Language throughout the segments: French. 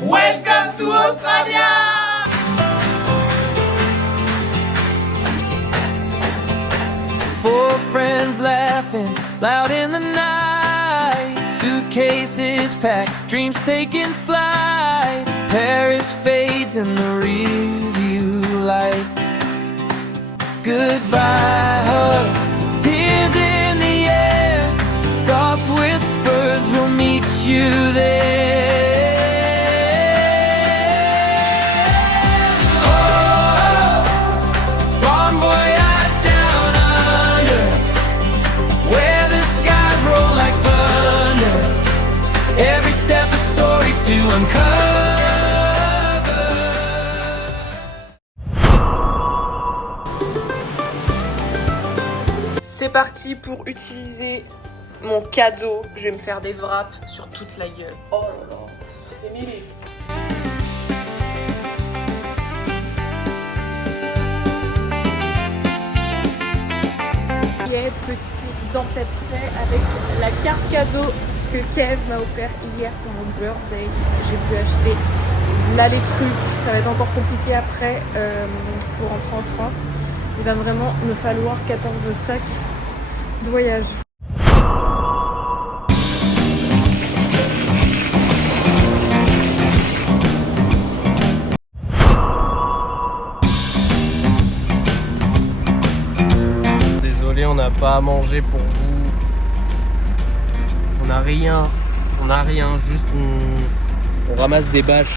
Welcome to Australia! Four friends laughing loud in the night. Suitcases packed, dreams taking flight. Paris fades in the rearview light. Goodbye hugs, tears in the air. Soft whispers will meet you there. Oh, bon voyage down under, where the skies roll like thunder. Every step a story to uncover. C'est parti pour utiliser mon cadeau. Je vais me faire des wraps sur toute la gueule. Oh là là, c'est mêlé. Petits emplettes faits avec la carte cadeau que Kev m'a offert hier pour mon birthday. J'ai pu acheter là les trucs. Ça va être encore compliqué après pour rentrer en France. Il va vraiment me falloir 14 sacs de voyage. Désolé, on n'a pas à manger pour vous. On n'a rien, juste on ramasse des bâches.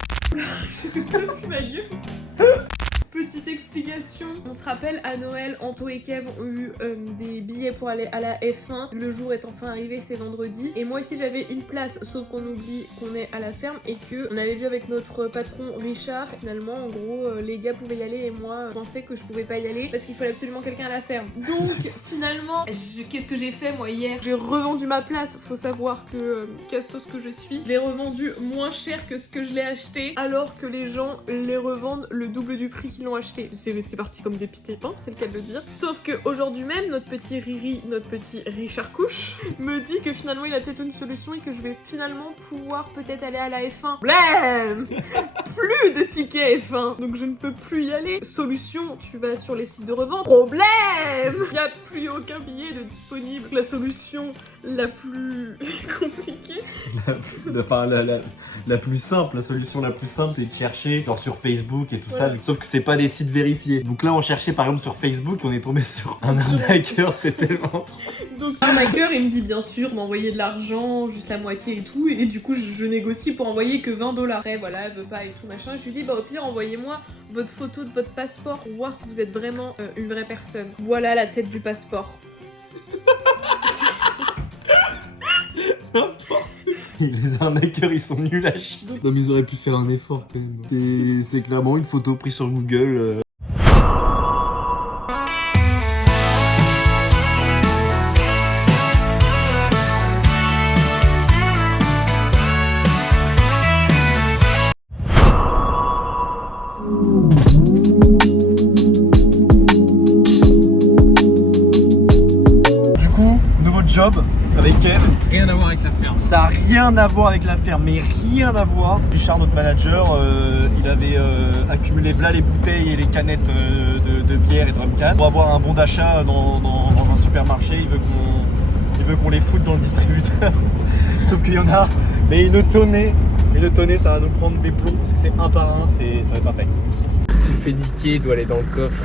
Petite explication, on se rappelle à Noël, Anto et Kev ont eu des billets pour aller à la F1. Le jour est enfin arrivé, c'est vendredi. Et moi aussi j'avais une place, sauf qu'on oublie qu'on est à la ferme et que on avait vu avec notre patron Richard. Finalement, en gros, les gars pouvaient y aller et moi, je pensais que je pouvais pas y aller parce qu'il fallait absolument quelqu'un à la ferme. Donc finalement, qu'est-ce que j'ai fait moi hier? J'ai revendu ma place. Faut savoir que cassos que je suis, je l'ai revendu moins cher que ce que je l'ai acheté, alors que les gens les revendent le double du prix qu'ils l'ont acheté. C'est parti comme des petits pains, c'est le cas de le dire. Sauf que aujourd'hui même, notre petit Riri, notre petit Richard Couche, me dit que finalement il a peut-être une solution et que je vais finalement pouvoir peut-être aller à la F1. Blême. Plus de tickets F1, donc je ne peux plus y aller. Solution, tu vas sur les sites de revente. Problème, il n'y a plus aucun billet de disponible. La solution la plus compliquée, Enfin, la plus simple, la solution la plus simple, c'est de chercher genre sur Facebook et tout ça, sauf que c'est pas des sites vérifiés. Donc là, on cherchait par exemple sur Facebook, on est tombé sur un arnaqueur, c'est tellement trop. donc l'arnaqueur il me dit bien sûr d'envoyer de l'argent, juste la moitié et tout, et du coup je négocie pour envoyer que 20 $. Après voilà, elle veut pas et tout machin, je lui dis bah au pire envoyez-moi votre photo de votre passeport pour voir si vous êtes vraiment une vraie personne. Voilà la tête du passeport. Les arnaqueurs, ils sont nuls à chier. Non, mais ils auraient pu faire un effort quand même. C'est clairement une photo prise sur Google. Du coup, nouveau job avec Kev. Rien à voir avec la ferme. Ça a rien à voir avec la ferme, mais rien à voir. Richard, notre manager, il avait accumulé là les bouteilles et les canettes de bière et de rum-can pour avoir un bon d'achat dans un supermarché. Il veut qu'on les foute dans le distributeur. Sauf qu'il y en a, mais une tonne. Et le tonnet, ça va nous prendre des plombs parce que c'est un par un, ça va être parfait. S'il fait niquer, il doit aller dans le coffre.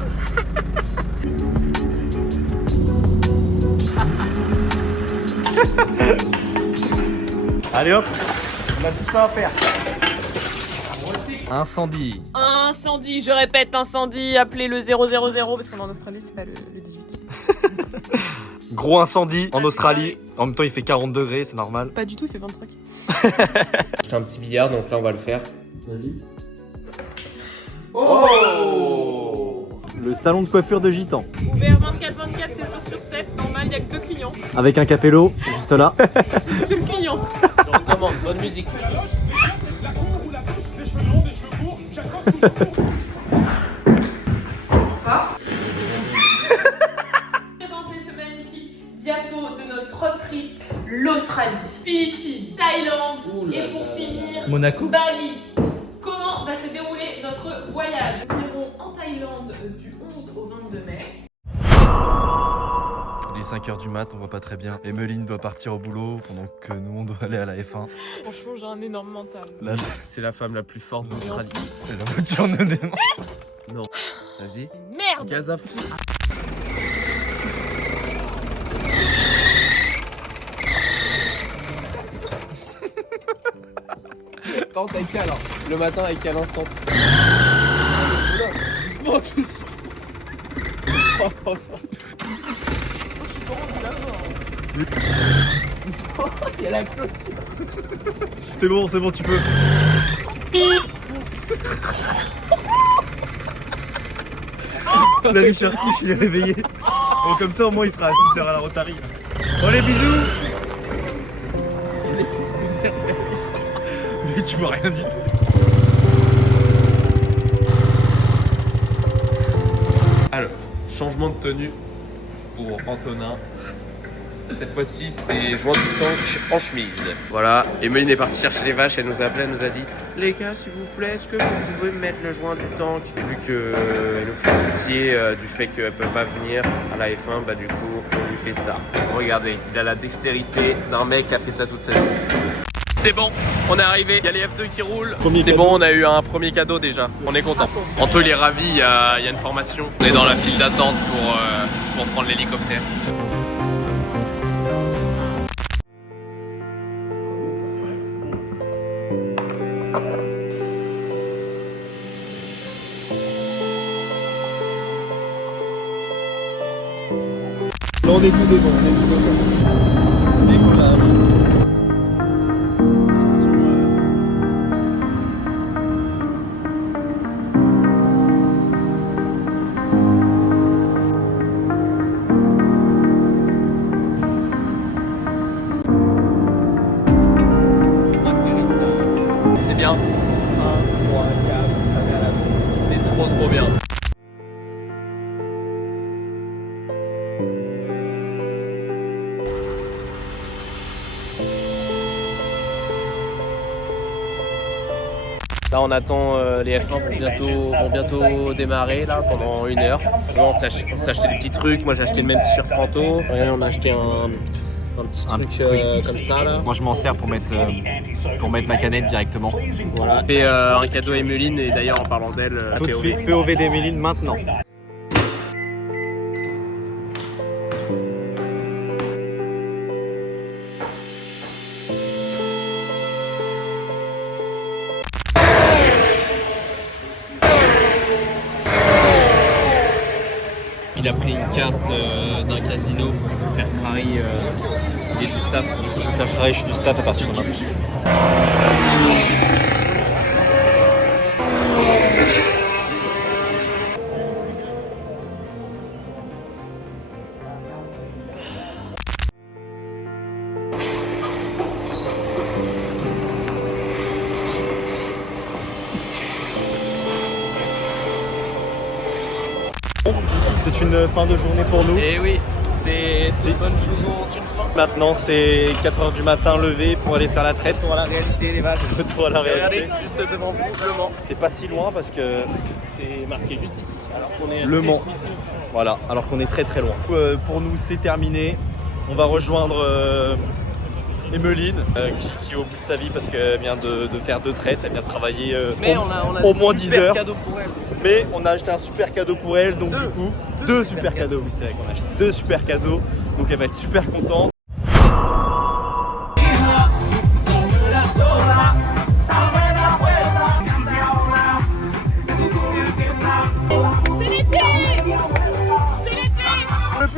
Allez hop, on a tout ça à faire. Incendie. Incendie, je répète incendie, appelez le 000 parce qu'en Australie c'est pas le 18. Gros incendie en Australie. En même temps, il fait 40 degrés, c'est normal. Pas du tout, il fait 25. J'ai un petit billard, donc là on va le faire. Vas-y. Oh, le salon de coiffure de Gitan. Ouvert 24/24, 7 jours sur 7, normal, il n'y a que 2 clients. Avec un capello, juste là. C'est le client. Je recommence, bonne musique. Bonsoir. Présenter ce magnifique diapo de notre road trip, l'Australie, Philippines, Thaïlande et pour finir Monaco. Bali. Comment va se dérouler notre voyage? Nous serons en Thaïlande du 11 au 22 mai. Il est 5h du mat, on voit pas très bien. Emeline doit partir au boulot pendant que nous on doit aller à la F1. Franchement, j'ai un énorme mental. Là, C'est la femme la plus forte d'Australie. la voiture ne démarre. Non. Vas-y. Merde. Gaz à fond. Tente avec Alain. Le matin avec Alain instant. Doucement, doucement. Il y a la clôture. C'est bon, tu peux. La Richard Couche, il est réveillé. Bon, comme ça, au moins, il sera à 6h à la Rotary. Bon, les bisous. Mais tu vois rien du tout. Alors, changement de tenue pour Antonin. Cette fois-ci, c'est joint du tank en chemise. Voilà, Emeline est partie chercher les vaches, elle nous a appelé, elle nous a dit « Les gars, s'il vous plaît, est-ce que vous pouvez mettre le joint du tank ?» Vu qu'elle nous fait pitié du fait qu'elle peut pas venir à la F1, bah du coup, on lui fait ça. Regardez, il a la dextérité d'un mec qui a fait ça toute sa vie. C'est bon, on est arrivé, il y a les F2 qui roulent. C'est bon, on a eu un premier cadeau déjà, on est content. Anto il est ravi, il y a une formation. On est dans la file d'attente pour prendre l'hélicoptère. Là, on est tout devant, Décollage. C'était bien. 1, 3, 4, ça va à la fin. C'était trop bien. Là on attend les F1 vont bientôt démarrer là pendant 1 heure. Là, on s'est acheté des petits trucs, moi j'ai acheté le même t-shirt Kanto. Ouais, on a acheté un petit truc comme ça là. Moi, je m'en sers pour mettre ma canette directement. Voilà. Et un cadeau à Emeline et d'ailleurs en parlant d'elle, Tout de suite, POV d'Emeline maintenant. Il a pris une carte d'un casino pour faire Crary et du staff. Je vais faire travailler, je suis du staff à partir de maintenant. C'est une fin de journée pour nous. Et oui, c'est bonne chose en une fin. Maintenant, c'est 4h du matin levé pour aller faire la traite. Pour la réalité, les vaches. Retour à la réalité. Regardez, juste devant vous, Le Mans. C'est pas si loin parce que C'est marqué juste ici. Alors qu'on est Le Mans. Voilà, alors qu'on est très très loin. Pour nous, c'est terminé. On va rejoindre Emeline, qui est au bout de sa vie parce qu'elle vient de faire 2 traites. Elle vient de travailler Mais on a au moins 10 heures. cadeau pour elle. Mais on a acheté un super cadeau pour elle, donc du coup, 2 super cadeaux. Oui, c'est vrai qu'on a acheté 2 super cadeaux. Donc elle va être super contente.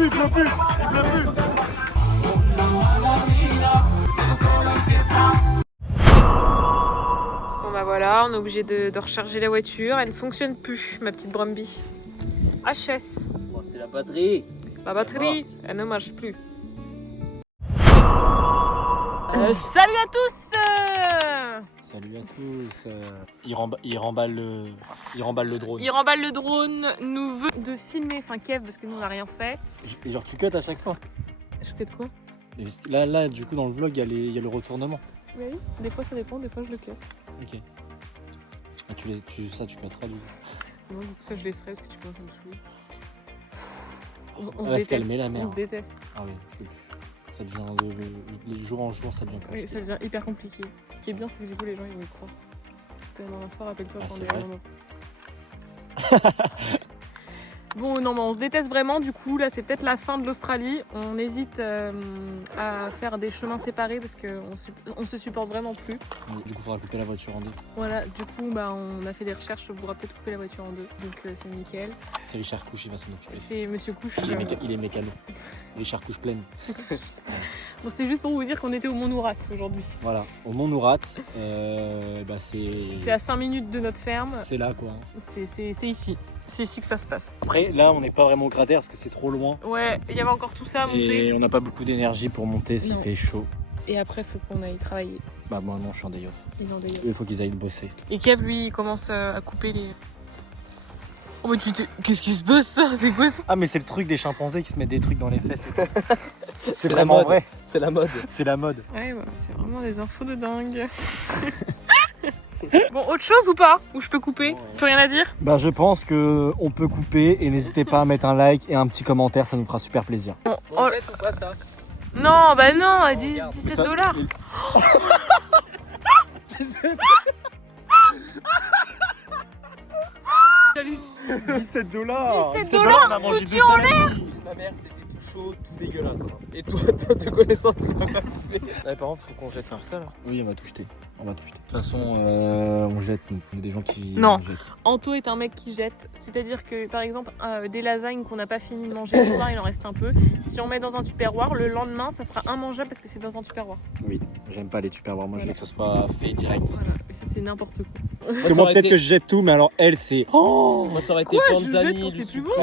Il pleut plus. Bon bah voilà, on est obligé de recharger la voiture, elle ne fonctionne plus, ma petite Brumby. HS, Bon, c'est la batterie. la batterie, elle ne marche plus. Salut à tous. Salut à tous. Il remballe le drone. Il remballe le drone, nous veut de filmer, enfin Kev, parce que nous on n'a rien fait. Et genre tu cut à chaque fois. Je fais de quoi? Et là, du coup, dans le vlog, il y a le retournement. Oui, des fois ça dépend, des fois je le cut. Ok. Ah, ça, tu peux traduire. Non, du coup, ça, je laisserai parce que tu vois, ça me saoule. On Elle se va se déteste. calmer, la On mère. se déteste. Ah oui, je peux plus. Ça devient les jours en jour, ça devient Oui, compliqué. ça devient hyper compliqué. Ce qui est bien, c'est que du coup, les gens, ils vont y croire. Parce que la dernière fois, rappelle-toi, Ah, quand c'est on est vrai. Bon, non, mais on se déteste vraiment. Du coup, là, c'est peut-être la fin de l'Australie. On hésite à faire des chemins séparés parce qu'on se supporte vraiment plus. Du coup, il faudra couper la voiture en deux. Voilà, du coup, bah, on a fait des recherches. On pourra peut-être couper la voiture en deux. Donc, c'est nickel. C'est Richard Couche, il va s'en occuper. C'est Monsieur Couche. Il est mécano. Richard Couche pleine. Bon, c'est juste pour vous dire qu'on était au Mont Nourat aujourd'hui. Voilà, au Mont Nourat, bah C'est à 5 minutes de notre ferme. c'est là quoi. C'est ici. C'est ici que ça se passe. Après, là, on n'est pas vraiment au cratère parce que c'est trop loin. Ouais, il y avait encore tout ça à monter. Et on n'a pas beaucoup d'énergie pour monter s'il Non. fait chaud. Et après, il faut qu'on aille travailler. Bah, moi, non, je suis en day off. Les endeuillés. Il faut qu'ils aillent bosser. Et Kev, lui, il commence à couper les... Oh mais qu'est-ce qui se passe ça? C'est quoi ça? Ah mais c'est le truc des chimpanzés qui se mettent des trucs dans les fesses. C'est la vraiment mode. vrai. C'est la mode. C'est la mode. Ouais, bah, c'est vraiment des infos de dingue. Bon, autre chose ou pas? Ou je peux couper? Plus rien à dire? Bah je pense que on peut couper et n'hésitez pas à mettre un like et un petit commentaire, ça nous fera super plaisir. Bon, En fait ou pas ça? non, bah non, à 17 $. $17 $17 on a mangé foutus deux en salades. Ma mère c'était tout chaud, tout dégueulasse. Hein. Et toi, te connaissant, tu l'as pas fait. Ouais, par contre, faut qu'on jette tout ça là. Oui, on va tout jeter. On va tout jeter. De toute façon, on jette. Nous. On est des gens qui Non. jettent. Anto est un mec qui jette, c'est-à-dire que par exemple des lasagnes qu'on n'a pas fini de manger le soir, il en reste un peu. Si on met dans un tupperware, le lendemain ça sera immangeable parce que c'est dans un tupperware. Oui, j'aime pas les tupperwares. Moi, je veux Voilà. que ça soit fait direct. Voilà, et ça c'est n'importe quoi. Parce que moi peut-être que je jette tout, mais alors elle c'est... Oh Moi, ça aurait été Quoi, plein je de jette amis, quand du c'est plus sucre. beau.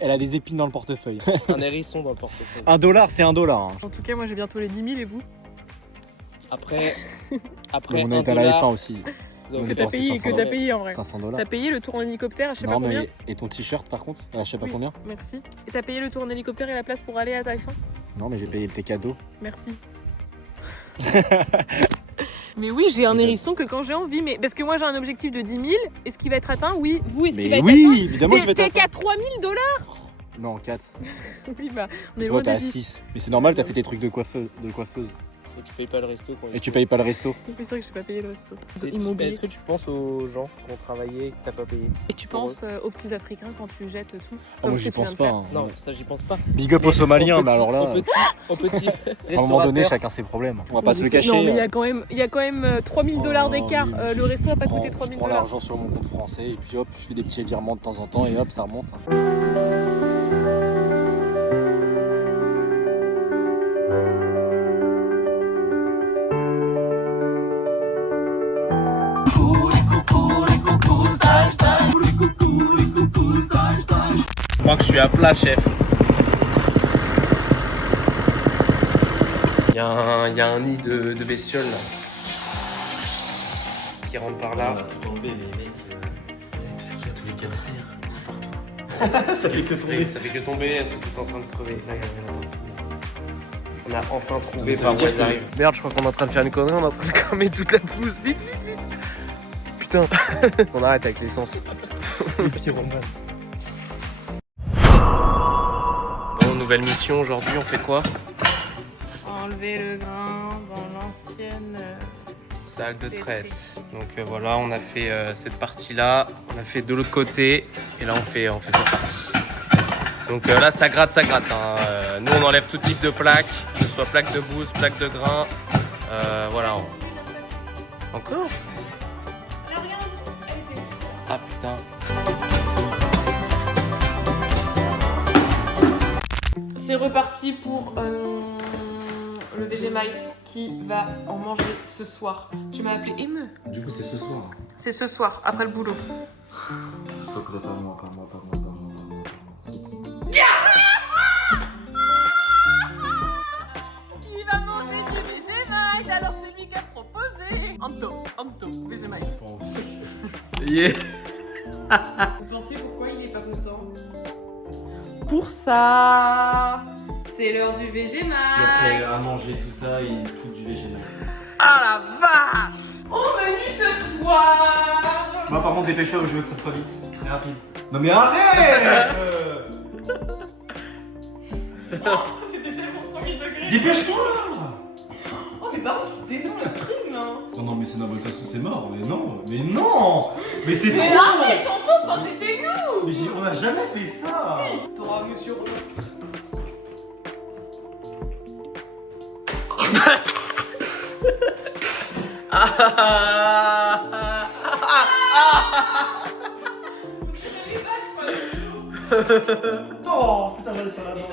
elle a des épines dans le portefeuille. Un hérisson dans le portefeuille. $1 c'est $1. Hein. En tout cas, moi j'ai bientôt les 10 000 et vous? Après On est $1, à la F1 aussi. vous avez Que t'as dépensé payé, 500 que t'as payé en vrai. 500 $. T'as payé le tour en hélicoptère, je sais pas Non, combien. mais. Et ton t-shirt par contre Je sais pas Oui. combien. Merci. Et t'as payé le tour en hélicoptère et la place pour aller à Taïwan? Non, mais j'ai payé tes cadeaux. Merci. Mais oui, j'ai un hérisson que quand j'ai envie. Mais parce que moi j'ai un objectif de 10 000. Est-ce qu'il va être atteint? Oui. Vous, est-ce qu'il va Mais être atteint? oui, évidemment, je vais T'es t'attendre. qu'à 3 000 $? Non, 4. Oui, bah, on est Et loin toi, t'es de à 10. 6. Mais c'est normal, t'as fait tes trucs de coiffeuse. Et tu payes pas le resto quand Et tu payes pas le resto. C'est sûr que j'ai pas payé le resto. Est-ce Immobilier. que tu penses aux gens qui ont travaillé et que t'as pas payé? Et tu penses aux petits Africains quand tu jettes tout? Ah, moi, j'y pense pas. Hein. Non, ça j'y pense pas. Big up aux Somaliens, mais alors là, Au petit. à un moment donné, chacun ses problèmes. On va pas se le cacher. Non, mais il y hein. a quand même 3 000 $. D'écart. Oh, oui, Le resto a pas coûté Je 3 000 prends $. l'argent sur mon compte français et puis hop, je fais des petits virements de temps en temps et hop, ça remonte. Je crois que je suis à plat, chef. Il y a un nid de bestioles là. Qui rentre par là. tout enlevé, les mecs. Tout ce qu'il y a, tous les canataires, partout. Ça fait que tomber. Ça fait que tomber, elles sont toutes en train de crever. Là, on a enfin trouvé Ça par veut où dire elles que- arrivent. Merde, je crois qu'on est en train de faire une connerie, on est en train de cramer toute la pousse. Vite. Putain, on arrête avec l'essence. Les petits Roman. Bon, nouvelle mission aujourd'hui, on fait quoi? Enlever le grain dans l'ancienne. Salle de traite. Donc voilà, on a fait cette partie-là, on a fait de l'autre côté, et là on fait cette partie. Donc là ça gratte. Hein. Nous on enlève tout type de plaques, que ce soit plaque de bouse, plaque de grain. Voilà. Encore? Ah putain. C'est reparti pour le Vegemite qui va en manger ce soir. Tu m'as appelé émeu. Du coup, c'est ce soir. C'est ce soir, après le boulot. S'il te plaît, pas moi. Il va manger du Vegemite alors que c'est lui qui a proposé. Anto, Vegemite. Yeah. Vous pensez pourquoi il est pas content? Pour ça. C'est l'heure du Vegemite. à manger tout ça, il fout du végétal. Ah la vache! Au menu ce soir. Moi par contre dépêche-toi, je veux que ça soit vite, très rapide. Non mais arrête. C'était tellement premier degré. Dépêche-toi. Oh mais pardon, tu détends le stream là. Oh non mais c'est dans votre façon, c'est mort, mais non. Mais c'est Mais trop. arrête, tantôt quand c'était nous. Mais on a jamais fait ça. T'auras monsieur Roux. Les vaches quoi, Oh putain, j'ai ça là-dedans.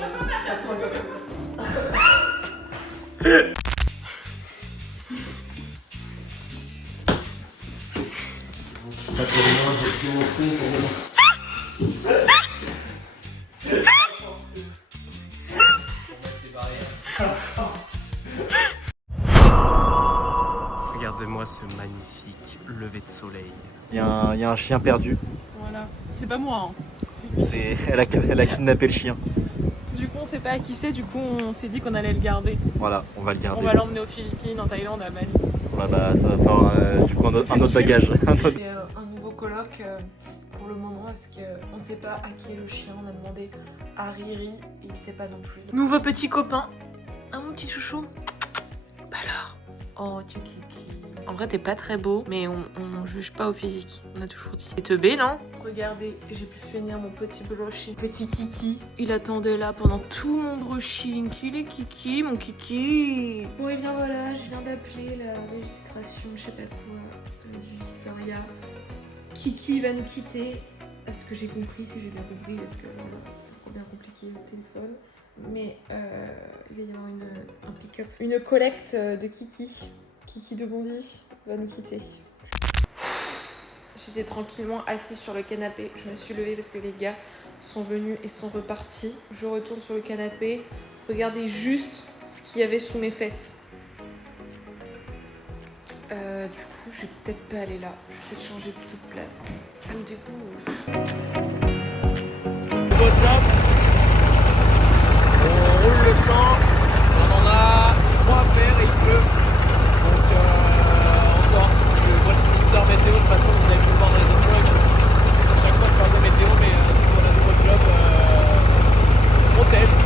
Regardez-moi ce magnifique lever de soleil. Il y a un chien perdu. Voilà, c'est pas moi. Hein. Elle a kidnappé le chien. Du coup, on sait pas à qui c'est, du coup, on s'est dit qu'on allait le garder. Voilà, on va le garder. On va l'emmener aux Philippines, en Thaïlande, à Bali. Ouais, bah, ça va faire du coup un autre bagage. Et, un nouveau colloque pour le moment, parce qu'on sait pas à qui est le chien. On a demandé à Riri et il sait pas non plus. Nouveau petit copain. Ah, mon petit chouchou. Bah alors. Oh, tu kiki. En vrai, t'es pas très beau, mais on juge pas au physique. On a toujours dit. C'est teubé, non? Regardez, j'ai pu finir mon petit brushing. Petit kiki. Il attendait là pendant tout mon brushing. Il est kiki, mon kiki. Bon, et bien voilà, je viens d'appeler la registration, je sais pas quoi, du Victoria. Kiki va nous quitter. À ce que j'ai compris, si j'ai bien compris, parce que voilà, c'est encore bien compliqué au téléphone. Mais il va y avoir un pick-up, une collecte de Kiki. Kiki de Bondy va nous quitter. J'étais tranquillement assise sur le canapé. Je me suis levée parce que les gars sont venus et sont repartis. Je retourne sur le canapé. Regardez juste ce qu'il y avait sous mes fesses. Du coup, je vais peut-être pas aller là. Je vais peut-être changer plutôt de place. Ça me dégoûte. On roule le champ, on en a 3 à faire et il pleut. Donc encore, moi je suis Mister Météo, de toute façon vous avez pu le voir dans les autres vlogs. À chaque fois je parle de météo, mais vu qu'on a un nouveau job, on teste.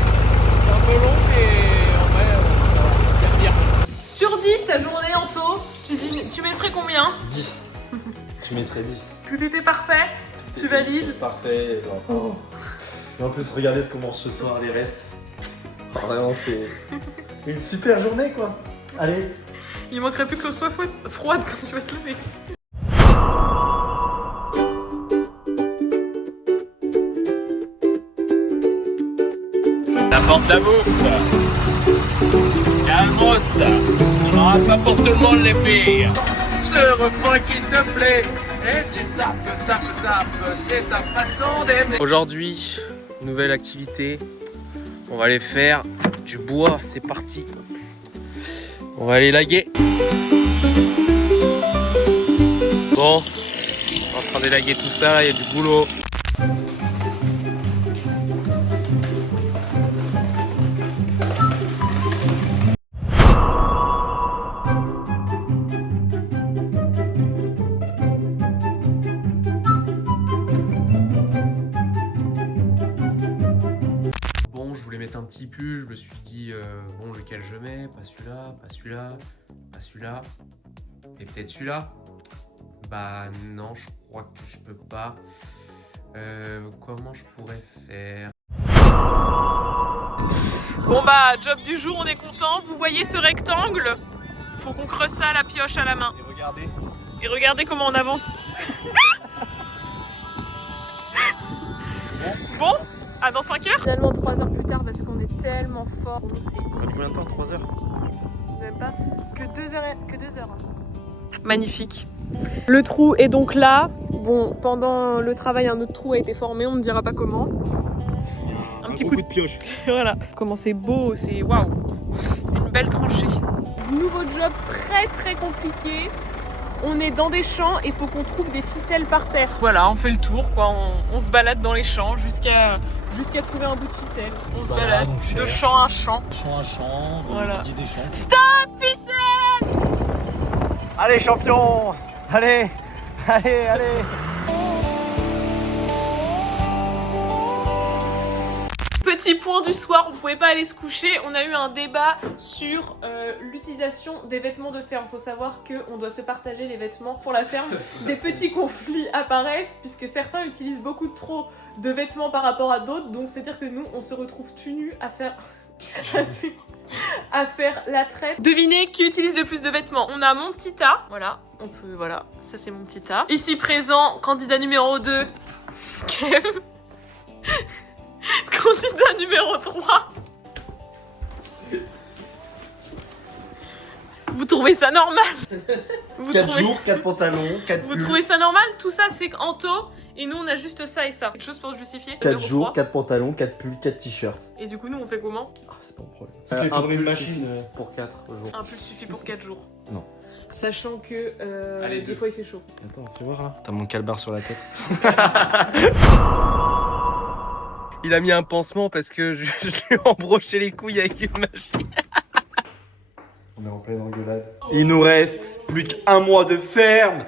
C'est un peu long, mais en vrai, ça va bien dire. Sur 10, ta journée, Anto, tu mettrais combien? 10. Tu mettrais 10. Tout était parfait? Tu valides? Parfait. Oh. Et en plus, regardez ce qu'on mange ce soir, les restes. Oh, vraiment, c'est une super journée, quoi. Allez. Il manquerait plus que l'eau soit froide quand tu vas te lever. T'apportes la bouffe. Calmos, on n'aura pas pour tout le monde les pires. Ce refrain qui te plaît, et tu tapes, c'est ta façon d'aimer. Aujourd'hui, nouvelle activité. On va aller faire du bois, c'est parti. On va aller laguer. Bon, on est en train d'élaguer tout ça, là, il y a du boulot. Un petit pull, je me suis dit bon, lequel je mets, pas celui-là, pas celui-là, pas celui-là, et peut-être celui-là. Bah non, je crois que je peux pas. Comment je pourrais faire? Bon bah, job du jour, on est content. Vous voyez ce rectangle? Faut qu'on creuse ça à la pioche à la main. Et regardez comment on avance. Bon, à dans 5 heures. Finalement 3 heures plus tard parce qu'on est tellement fort. Combien de temps? 3 heures? Même pas. Que 2 heures. Magnifique. Le trou est donc là. Bon, pendant le travail, un autre trou a été formé, on ne dira pas comment. Un petit coup de pioche. Voilà. Comment c'est beau, c'est waouh. Une belle tranchée. Nouveau job très compliqué. On est dans des champs et il faut qu'on trouve des ficelles par terre. Voilà, on fait le tour, quoi. On se balade dans les champs jusqu'à trouver un bout de ficelle. On se balade de champ à champ. Champ à champ, voilà. des champs. Stop, ficelle! Allez champion. Allez. Allez, allez. Petit point du soir, on pouvait pas aller se coucher. On a eu un débat sur l'utilisation des vêtements de ferme. Faut savoir qu'on doit se partager les vêtements pour la ferme. Des petits conflits apparaissent puisque certains utilisent beaucoup trop de vêtements par rapport à d'autres. Donc c'est-à-dire que nous, on se retrouve tout nus à faire... à faire la traite. Devinez qui utilise le plus de vêtements. On a mon petit tas. Voilà, on peut... Voilà, ça c'est mon petit tas. Ici présent, candidat numéro 2, Kev. Candidat numéro 3. Vous trouvez ça normal? 4 jours, 4 pantalons, 4 Vous pulls. trouvez ça normal? Tout ça c'est Anto et nous on a juste ça et ça. Quelque chose pour se justifier? 4 Numéro jours, 3. 4 pantalons, 4 pulls, 4 t-shirts. Et du coup nous on fait comment? Ah, c'est pas un problème. Toutes les tournées de pull machine, suffit pour 4 jours. Un pull suffit pour 4 jours. Non. Sachant que Allez, des deux. fois il fait chaud. Attends, fais voir là. T'as mon calbar sur la tête. Il a mis un pansement parce que je lui ai embroché les couilles avec une machine. On est en pleine engueulade. Il nous reste plus qu'1 mois de ferme.